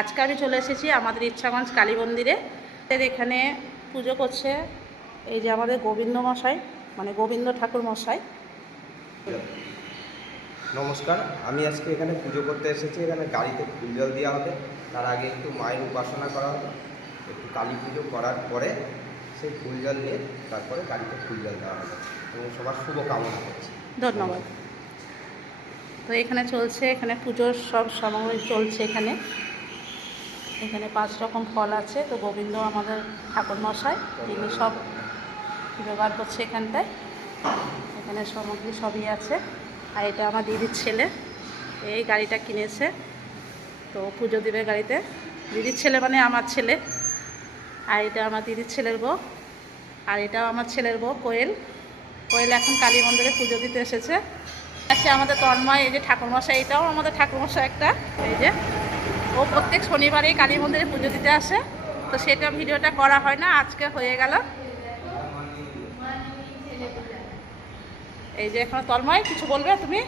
আজকে আমি চলে এসেছি আমাদের ইচ্ছাগঞ্জ কালী মন্দিরে। এখানে পুজো করছে এই যে আমাদের গোবিন্দ মশাই, মানে গোবিন্দ ঠাকুর মশাই। নমস্কার, আমি আজকে এখানে পুজো করতে এসেছি। এখানে গাড়িতে ফুল জল দেওয়া হবে, তার আগে একটু মায়ের উপাসনা করা হবে, একটু কালী পুজো করার পরে সেই ফুল জল নিয়ে তারপরে গাড়িতে ফুল জল দেওয়া হবে এবং সবার শুভ কামনা করছি। ধন্যবাদ। তো এখানে চলছে, এখানে পুজোর সব সামগ্রী চলছে। এখানে 5 রকম ফল আছে। তো গোবিন্দ আমাদের ঠাকুর মশাই তিনি সব ব্যবহার করছে এখানটায়। এখানে সামগ্রী সবই আছে। আর এটা আমার দিদির ছেলে, এই গাড়িটা কিনেছে, তো পুজো দেবে গাড়িতে। দিদির ছেলে মানে আমার ছেলে। আর এটা আমার দিদির ছেলের বউ, আর এটাও আমার ছেলের বউ কোয়েল। কোয়েল এখন কালী মন্দিরে পুজো দিতে এসেছে। আছে আমাদের তন্ময়, এই যে ঠাকুরমশাই, এটাও আমাদের ঠাকুরমশাই একটা। এই যে ও প্রত্যেক শনিবারে কালী মন্দিরে পুজো দিতে আসে, তো সেটা ভিডিওটা করা হয় না, আজকে হয়ে গেল। এই যে এখন তন্ময় কিছু বলবে তুমি?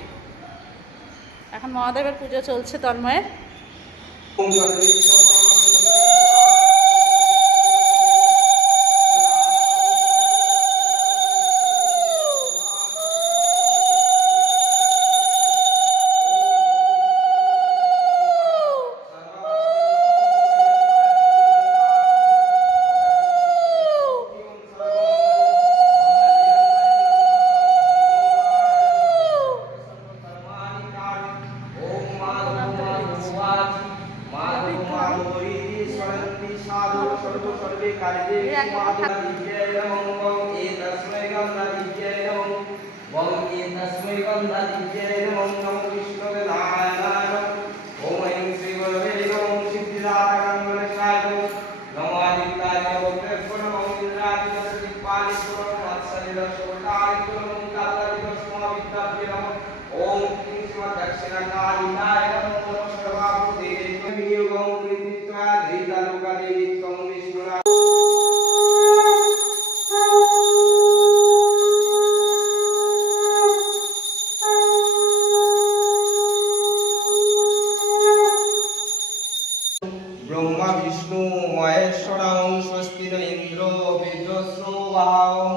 এখন মহাদেবের পুজো চলছে তন্ময়ের। ব্রহ্মা বিষ্ণু মহেশ্বরং স্বস্তি ন ইন্দ্র বীর্যশ্রবাহং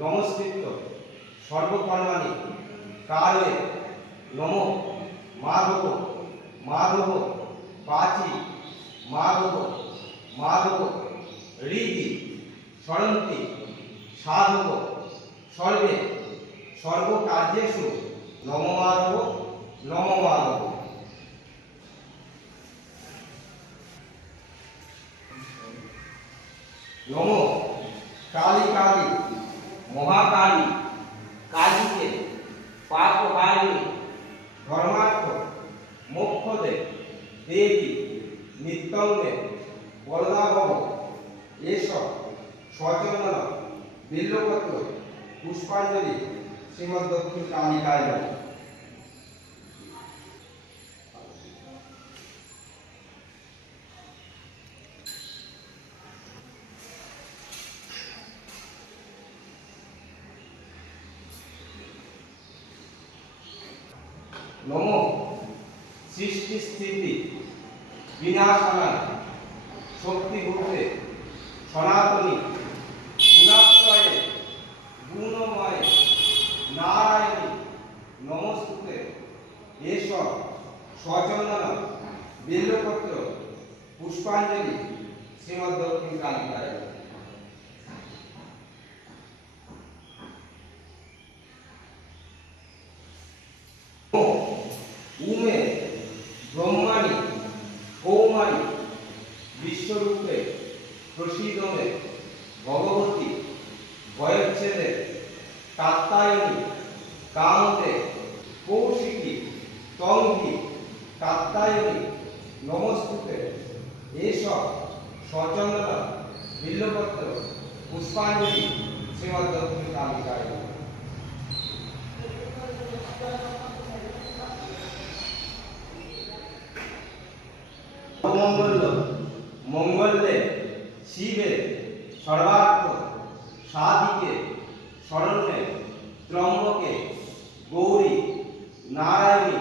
নমস্কৃত্য সর্বকর্মাণি কালে নমো মাধব মাধব বাচি মাধব মাধব হৃদি স্মরন্তি সাধব সর্বে সর্বকার্যেষু নমো মাধব নমো মাধব। নমো কালী কালী মহাকালী কালীকে পাপহারিণী ধর্মার্থ মোক্ষদে দেবী নিত্যঙ্গে বলদাভব এসব সচন্দন বিল্লপত্র পুষ্পাঞ্জলি শ্রীমদ দক্ষিণ কালিকায় নমঃ। নমো সৃষ্টি স্থিতি বিনাশানায় শক্তিভূতে সনাতনী গুণাশ্রয়ে গুণময়ে নারায়ণী নমস্তুতে এসব সচন্দন বিল্লপত্র পুষ্পাঞ্জলি শ্রীমদ দক্ষিণ কালিকায়। উমে ব্রহ্মাণী কৌমারী বিশ্বরূপে প্রসীদমে ভগবতী বয়চ্ছেদে কাত্যায়নী কামতে কৌশিকী তঙ্গী কাত্যায়নী নমস্তুতে এসব সচন্দন বিল্লপত্র পুষ্পাঞ্জলি শ্রীমদ দক্ষিণ কালিকায়। মঙ্গল মঙ্গলে শিবে সর্বার্থ সাধিকে শরণ্যে ত্রম্বকে গৌরী নারায়ণী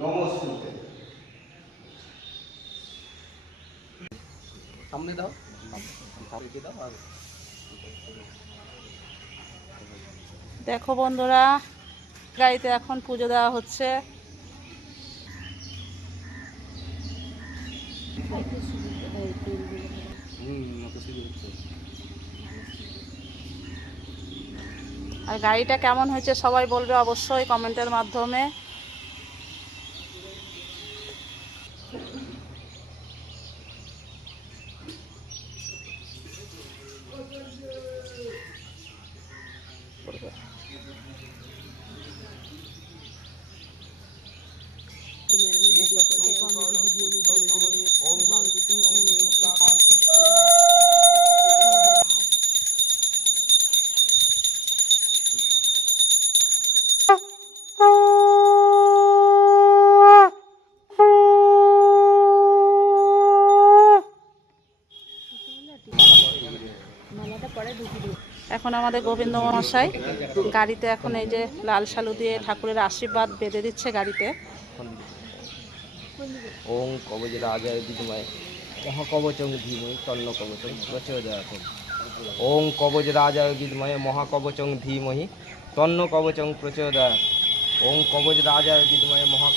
নমস্তুতে। সামনে দাও, রেখে দাও। আর দেখো বন্ধুরা, গাড়িতে এখন পুজো দেওয়া হচ্ছে। আর গাড়িটা কেমন হয়েছে সবাই বলবে অবশ্যই কমেন্টের মাধ্যমে। এখন আমাদের গোবিন্দ মহাশয় গাড়িতে এখন এই যে লাল শালু দিয়ে ঠাকুরের আশীর্বাদ বেঁধে দিচ্ছে গাড়িতে। ওং কবজরাজায় বিদ্মহে মহাকবচং ধীমহি তন্ন কবচং প্রচোদয়াৎ। ওং কবজরাজায় বিদ্মহে মহাকবচং ধীমহি তন্ন কবচং প্রচোদয়াৎ। ওং কবজরাজায় বিদ্মহে মহা।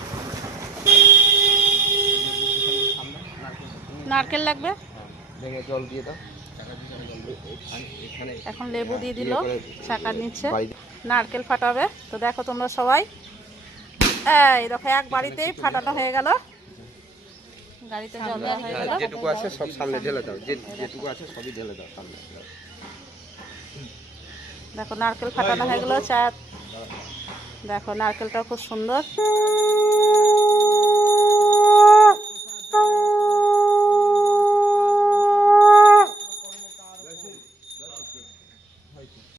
নারকেল লাগবে, ভেঙে জল দিয়ে দাও। এখন লেবু দিয়ে দিল চাকার নিচে, নারকেল ফাটাবে। তো দেখো তোমরা সবাই, এই দেখো এক বাড়িতেই ফাটানো হয়ে গেল, গাড়িতে জল দেওয়া হয়ে গেল। যেটুকু আছে সব সামনে ঢেলে দাও, যেটুকু আছে সবই ঢেলে দাও সামনে। দেখো নারকেল ফাটানো হয়ে গেল, চা দেখো নারকেলটা খুব সুন্দর।